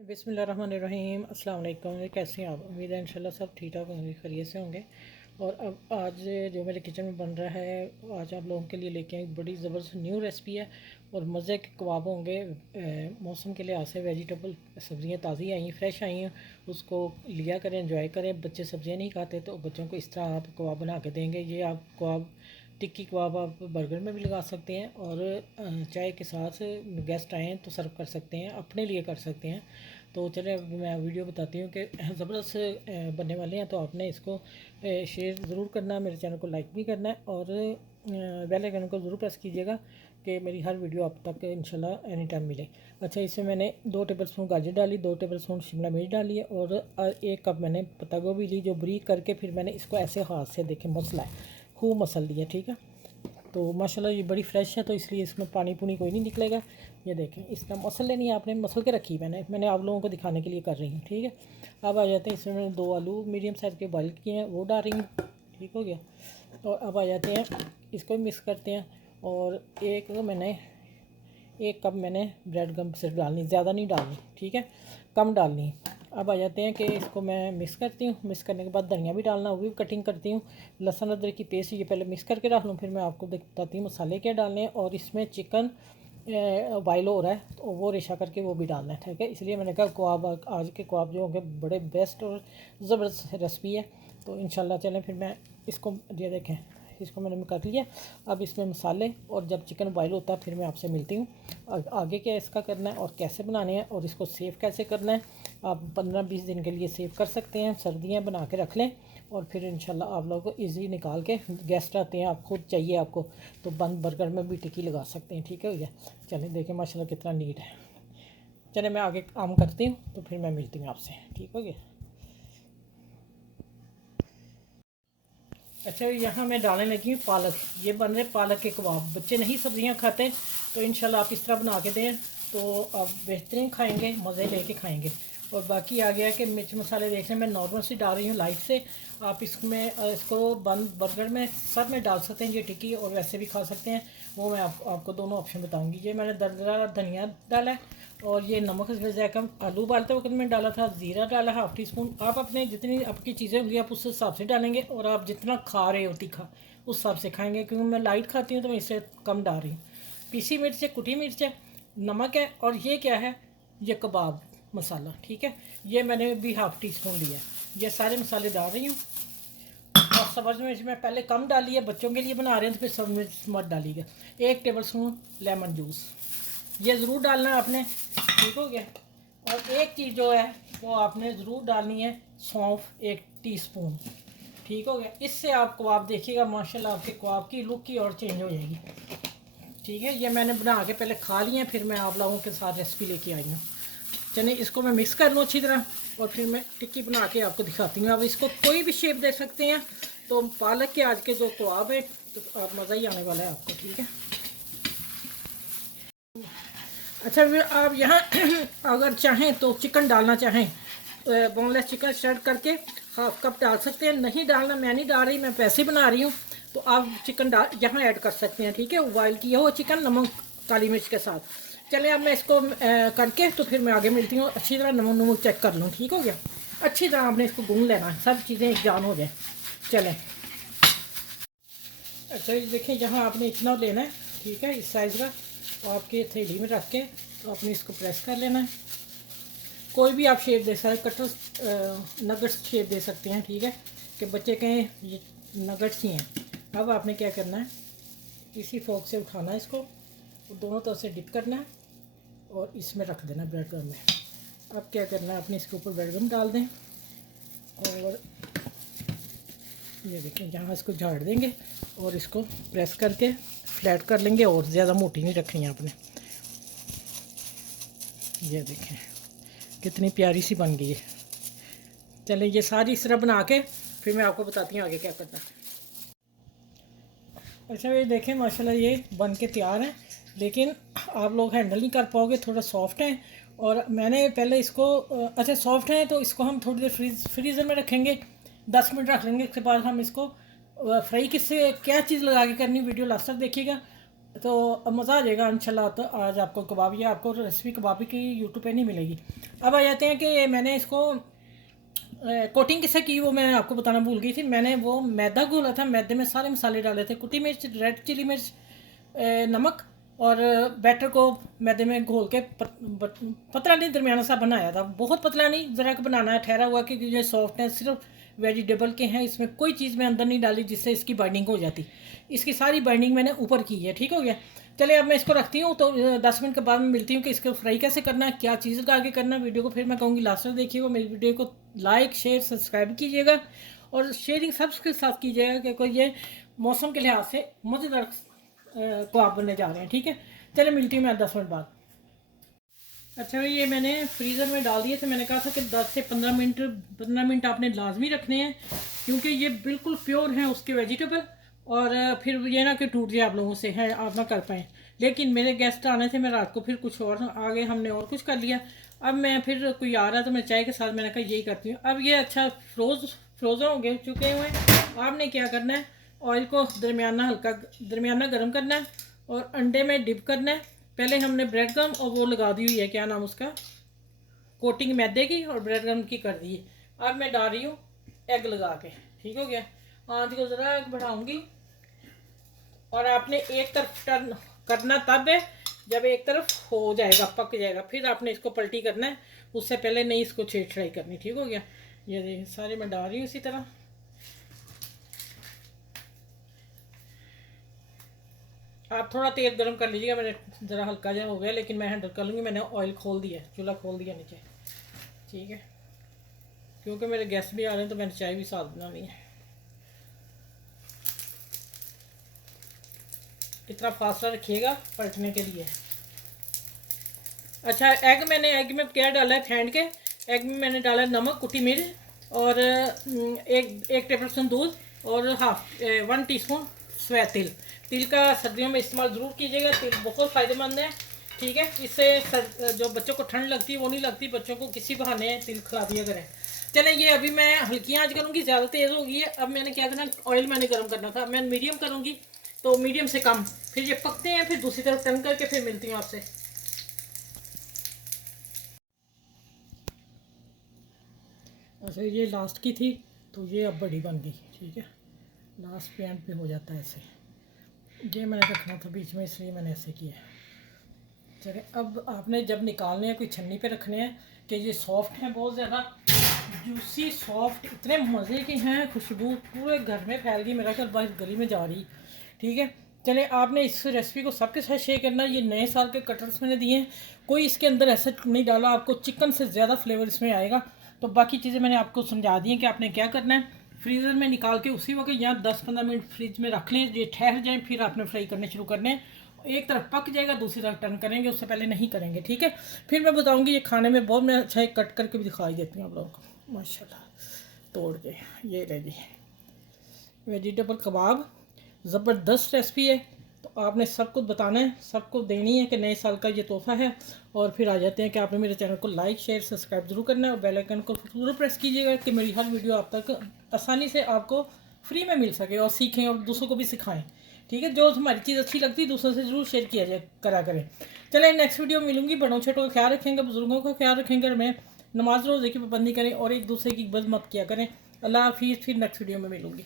बिस्मिल्लाहिर्रहमानिर्रहीम अस्सलाम वालेकुम। कैसे हैं आप? उम्मीद है इंशाल्लाह सब ठीक ठाक होंगे, खैरियत से होंगे। और अब आज जो मेरे किचन में बन रहा है, आज आप लोगों के लिए लेके आए बड़ी ज़बरदस्त न्यू रेसिपी है और मज़े के कबाब होंगे। मौसम के लिहाज से वेजिटेबल सब्ज़ियाँ ताज़ी आई हैं, फ्रेश आई हैं, उसको लिया करें, एंजॉय करें। बच्चे सब्ज़ियाँ नहीं खाते तो बच्चों को इस तरह आप कबाब बना के देंगे। ये आप कबाब टिक्की कबाब आप बर्गर में भी लगा सकते हैं और चाय के साथ गेस्ट आएँ तो सर्व कर सकते हैं, अपने लिए कर सकते हैं। तो चलिए अब मैं वीडियो बताती हूँ कि ज़बरदस्त बनने वाले हैं। तो आपने इसको शेयर ज़रूर करना है, मेरे चैनल को लाइक भी करना है और बेल आइकन को ज़रूर प्रेस कीजिएगा कि मेरी हर वीडियो आप तक इंशाल्लाह एनी टाइम मिले। अच्छा, इसमें मैंने 2 टेबलस्पून गाजर डाली, 2 टेबलस्पून शिमला मिर्च डाली है और 1 कप मैंने पत्ता गोभी ली, जो ब्रीक करके फिर मैंने इसको ऐसे हाथ से देखें मसला है, खूब मसल लिया। ठीक है, तो माशाल्लाह ये बड़ी फ्रेश है तो इसलिए इसमें पानी पुनी कोई नहीं निकलेगा। ये देखें, इसका मसल लेनी है आपने, मसल के रखी मैंने आप लोगों को दिखाने के लिए कर रही हूँ। ठीक है, अब आ जाते हैं, इसमें मैंने 2 आलू मीडियम साइज़ के बॉइल किए हैं, वो डाल रही हूँ। ठीक हो गया, और अब आ जाते हैं, इसको मिक्स करते हैं। और मैंने 1 कप मैंने ब्रेड गम सिर्फ डालनी, ज़्यादा नहीं डालनी, ठीक है, कम डालनी है। अब आ जाते हैं कि इसको मैं मिक्स करती हूँ। मिक्स करने के बाद धनिया भी डालना, वो भी कटिंग करती हूँ। लहसुन अदरक की पेस्ट ये पहले मिक्स करके रख लूँ, फिर मैं आपको बताती हूँ मसाले क्या डालने हैं। और इसमें चिकन बॉयल हो रहा है तो वो रेशा करके वो भी डालना है। ठीक है, इसलिए मैंने कहा कबाब, आज के कबाब जो होंगे बड़े बेस्ट और ज़बरदस्त रेसिपी है। तो इंशाल्लाह चलें फिर मैं इसको, ये देखें, इसको मैंने कर लिया। अब इसमें मसाले, और जब चिकन बॉयल होता है फिर मैं आपसे मिलती हूँ आगे क्या इसका करना है और कैसे बनाने हैं और इसको सेव कैसे करना है। आप 15-20 दिन के लिए सेव कर सकते हैं, सर्दियाँ बना के रख लें और फिर इंशाल्लाह आप लोगों को ईजी निकाल के, गेस्ट आते हैं, आप खुद चाहिए आपको तो बंद बर्गर में भी टिक्की लगा सकते हैं। ठीक है भैया, चलें देखें माशाल्लाह कितना नीट है। चलें मैं आगे काम करती हूँ तो फिर मैं मिलती हूँ आपसे। ठीक हो गया। अच्छा, यहाँ मैं डालने लगी हूँ पालक। ये बन रहे पालक के कबाब। बच्चे नहीं सब्जियाँ खाते तो इंशाल्लाह आप इस तरह बना के दें तो आप बेहतरीन खाएंगे, मज़े लेके खाएंगे। और बाकी आ गया कि मिर्च मसाले देख लें, मैं नॉर्मल से डाल रही हूँ लाइट से। आप इसमें इसको बंद बर्गर में सब में डाल सकते हैं, ये टिक्की, और वैसे भी खा सकते हैं। वो मैं आपको दोनों ऑप्शन बताऊँगी। ये मैंने दरदरा धनिया डाला है और ये नमक जायका आलू उबालते वक्त मैंने डाला था, ज़ीरा डाला 1/2 टी स्पून। आप अपने जितनी आपकी चीज़ें होंगी आप उस हिसाब से डालेंगे और आप जितना खा रहे हो तीखा उस हिसाब से खाएंगे, क्योंकि मैं लाइट खाती हूँ तो मैं इससे कम डाल रही हूँ। पीसी मिर्च है, कुटी मिर्च है, नमक है, और ये क्या है, ये कबाब मसाला। ठीक है, ये मैंने भी 1/2 टी स्पून लिया है। ये सारे मसाले डाल रही हूँ। और सब्ज़ मिर्च मैं पहले कम डाली है, बच्चों के लिए बना रहे हैं तो फिर सब मिर्च मत डालिएगा। 1 टेबल स्पून लेमन जूस ये ज़रूर डालना है आपने। ठीक हो गया, और एक चीज़ जो है वो आपने ज़रूर डालनी है, सौंफ 1 टीस्पून। ठीक हो गया, इससे आप कबाब देखिएगा माशाल्लाह आपके कबाब की लुक की और चेंज हो जाएगी। ठीक है, ये मैंने बना के पहले खा लिए हैं, फिर मैं आप लोगों के साथ रेसिपी लेके आई हूँ। चलिए इसको मैं मिक्स कर लूँ अच्छी तरह और फिर मैं टिक्की बना के आपको दिखाती हूँ। आप इसको कोई भी शेप दे सकते हैं। तो पालक के आज के जो कबाब है तो आप मज़ा ही आने वाला है आपको। ठीक है, अच्छा फिर आप यहाँ अगर चाहें तो चिकन डालना चाहें, बोनलेस चिकन शर्ट करके 1/2 कप डाल सकते हैं। नहीं डालना, मैं नहीं डाल रही, मैं पैसे बना रही हूँ तो आप चिकन डाल यहाँ ऐड कर सकते हैं। ठीक है, बॉयल किया हुआ चिकन नमक काली मिर्च के साथ। चले अब मैं इसको करके तो फिर मैं आगे मिलती हूँ। अच्छी तरह नमक नमक चेक कर लूँ। ठीक हो गया, अच्छी तरह आपने इसको गूंद लेना है, सब चीज़ें एक जान हो जाए। चलें, अच्छा ये देखें, यहाँ आपने इतना लेना है, ठीक है, इस साइज़ का, तो आपके थैली में रख के तो आपने इसको प्रेस कर लेना है। कोई भी आप शेप दे सकते हैं, कटर नगट्स शेप दे सकते हैं। ठीक है, कि बच्चे कहें ये नगट्स ही हैं। अब आपने क्या करना है, इसी फोक से उठाना है इसको और दोनों तरफ से डिप करना है और इसमें रख देना ब्रेड गम में। अब क्या करना है, अपने इसके ऊपर ब्रेड गम डाल दें और ये देखें, यहाँ इसको झाड़ देंगे और इसको प्रेस करके फ्लैट कर लेंगे, और ज़्यादा मोटी नहीं रखनी है आपने। ये देखें कितनी प्यारी सी बन गई है। चलें ये सारी इस तरह बना के फिर मैं आपको बताती हूँ आगे क्या करना है। अच्छा ये देखें माशाल्लाह ये बन के तैयार है, लेकिन आप लोग हैंडल नहीं कर पाओगे, थोड़ा सॉफ्ट है। और मैंने पहले इसको अच्छा सॉफ्ट है तो इसको हम थोड़ी देर फ्रीज़र में रखेंगे, 10 मिनट रख लेंगे। उसके बाद हम इसको फ्राई किससे क्या चीज़ लगा के करनी, वीडियो लास्ट तक देखिएगा। तो अब मज़ा आ जाएगा इंशाल्लाह। तो आज आपको कबाब, ये आपको रेसिपी कबाबी की यूट्यूब पे नहीं मिलेगी। अब आ जाते हैं कि मैंने इसको कोटिंग किसे की वो मैं आपको बताना भूल गई थी। मैंने वो मैदा घोला था, मैदे में सारे मसाले डाले थे, कुटी मिर्च, रेड चिली मिर्च, नमक, और बैटर को मैदे में घोल के पतला नहीं दरमियाना सा बनाया था। बहुत पतला नहीं, ज़रा का बनाना है ठहरा हुआ, क्योंकि ये सॉफ्ट है, सिर्फ वेजिटेबल के हैं, इसमें कोई चीज़ मैं अंदर नहीं डाली जिससे इसकी बाइंडिंग हो जाती। इसकी सारी बाइंडिंग मैंने ऊपर की है। ठीक हो गया। चलिए अब मैं इसको रखती हूँ, तो 10 मिनट के बाद मैं मिलती हूँ कि इसको फ्राई कैसे करना है, क्या चीज़ का आगे करना है। वीडियो को फिर मैं कहूँगी लास्ट में देखिएगा। मेरी वीडियो को लाइक शेयर सब्सक्राइब कीजिएगा, और शेयरिंग सबके साथ कीजिएगा, क्योंकि ये मौसम के लिहाज से मज़ेदार कबाब बनने जा रहे हैं। ठीक है, चलिए मिलती हूँ मैं 10 मिनट बाद। अच्छा भाई, ये मैंने फ्रीज़र में डाल दिए थे। मैंने कहा था कि 10 से 15 मिनट आपने लाजमी रखने हैं, क्योंकि ये बिल्कुल प्योर हैं उसके वेजिटेबल। और फिर ये ना कि टूट जाए आप लोगों से, है आप ना कर पाएँ। लेकिन मेरे गेस्ट आने थे, मैं रात को फिर कुछ और आगे हमने और कुछ कर लिया। अब मैं फिर कोई आ रहा तो मैं चाय के साथ मैंने कहा यही करती हूँ। अब ये अच्छा फ्रोज़न हो गए चुके हुए हैं। आपने क्या करना है, ऑयल को दरमियाना गर्म करना है, और अंडे में डिप करना है। पहले हमने ब्रेड गम और वो लगा दी हुई है, क्या नाम उसका, कोटिंग मैदे की और ब्रेड गम की कर दी है। अब मैं डाल रही हूँ एग लगा के। ठीक हो गया। आँच को ज़रा बढ़ाऊँगी, और आपने एक तरफ टर्न करना तब है जब एक तरफ हो जाएगा, पक जाएगा, फिर आपने इसको पलटी करना है। उससे पहले नहीं इसको छेड़छाड़ी करनी। ठीक हो गया। ये सारे मैं डाल रही हूँ इसी तरह। आप थोड़ा तेल गर्म कर लीजिएगा। मैंने ज़रा हल्का जहा हो गया, लेकिन मैं हैंडल कर लूँगी। मैंने ऑयल खोल दिया, चूल्हा खोल दिया नीचे। ठीक है, क्योंकि मेरे गेस्ट भी आ रहे हैं तो मैंने चाय भी साथ बनानी है। इतना फासला रखिएगा पलटने के लिए। अच्छा, एग में क्या डाला है फेंट के। एग में मैंने डाला है नमक, कुटी मिर्च, और एक टेबल स्पून दूध, और 1 टीस्पून सोया तिल। तिल का सर्दियों में इस्तेमाल ज़रूर कीजिएगा, तिल बहुत फ़ायदेमंद है। ठीक है, इससे जो बच्चों को ठंड लगती है वो नहीं लगती। बच्चों को किसी बहाने तिल खिला दिया करें। चलें, ये अभी मैं हल्की आंच करूँगी, ज़्यादा तेज़ होगी है। अब मैंने क्या करना, ऑयल मैंने गर्म करना था, मैं मीडियम करूँगी, तो मीडियम से कम। फिर ये पकते हैं, फिर दूसरी तरफ टर्न करके फिर मिलती हूँ आपसे। अच्छा, ये लास्ट की थी, तो ये अब बड़ी बन गई। ठीक है, लास्ट पे एंड पे हो जाता है ऐसे। ये मैंने रखना था बीच में, इसलिए मैंने ऐसे किया। चलिए, अब आपने जब निकालने हैं कोई छन्नी पे रखने हैं, कि ये सॉफ्ट हैं, बहुत ज़्यादा जूसी सॉफ्ट, इतने मज़े के हैं, खुशबू पूरे घर में फैल गई, मेरा ख्याल बस गली में जा रही। ठीक है, चलिए, आपने इस रेसिपी को सबके साथ शेयर करना। ये नए साल के कटर्स मैंने दिए हैं, कोई इसके अंदर ऐसा नहीं डाला। आपको चिकन से ज़्यादा फ्लेवर इसमें आएगा। तो बाकी चीज़ें मैंने आपको समझा दी हैं कि आपने क्या करना है। फ्रीज़र में निकाल के उसी वक्त यहाँ 10-15 मिनट फ्रिज में रख लें, ये ठहर जाएँ, फिर आपने फ्राई करने शुरू करने हैं। एक तरफ पक जाएगा, दूसरी तरफ टर्न करेंगे, उससे पहले नहीं करेंगे। ठीक है, फिर मैं बताऊंगी ये खाने में बहुत, मैं अच्छा एक कट करके भी दिखाई देती हूँ आप लोगों को माशाल्लाह तोड़ के। ये रह जी वेजिटेबल कबाब, ज़बरदस्त रेसिपी है। तो आपने सब कुछ बताना है, सबको देनी है कि नए साल का ये तोहफ़ा है। और फिर आ जाते हैं कि आपने मेरे चैनल को लाइक शेयर सब्सक्राइब जरूर करना है, और बेल आइकन को जरूर प्रेस कीजिएगा कि मेरी हर वीडियो आप तक आसानी से आपको फ्री में मिल सके, और सीखें और दूसरों को भी सिखाएं। ठीक है, जो हमारी चीज़ अच्छी लगती है दूसरों से ज़रूर शेयर किया जाए, करा करें। चलें, नेक्स्ट वीडियो में मिलूंगी। बड़ों छोटों का ख्याल रखेंगे, बुजुर्गों का ख्याल रखेंगे, मैं नमाज रोज़े की पाबंदी करें, और एक दूसरे की बद मत किया करें। अल्लाह हाफिज़, फिर नेक्स्ट वीडियो में मिलूंगी।